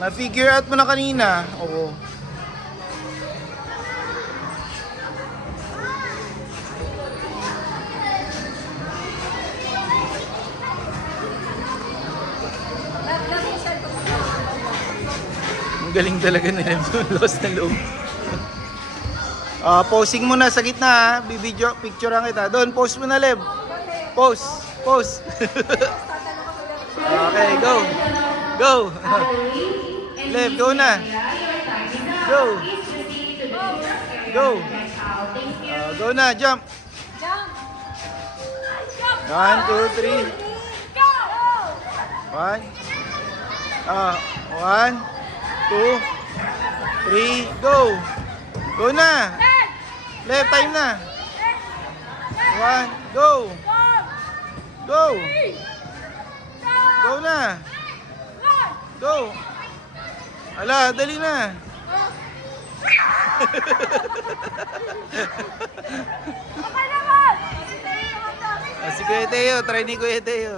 Na-figure out mo na kanina. Oo. Ang galing talaga nila. Lost na loob. Posing mo na sa gitna ha. Bibidyo, picturean kita. Doon, pose mo na, Lev. Pose. Pose. Okay, go. Go. Lev, go na. Go. Go. Go na, jump. 1, 2, 3. 1. 1, 2, 3, go. Go na. Left time na. 1, go. Go. Go na. Go. Ala, dali na. Okay naman! Si Kuya Teo, try ni Kuya Teo.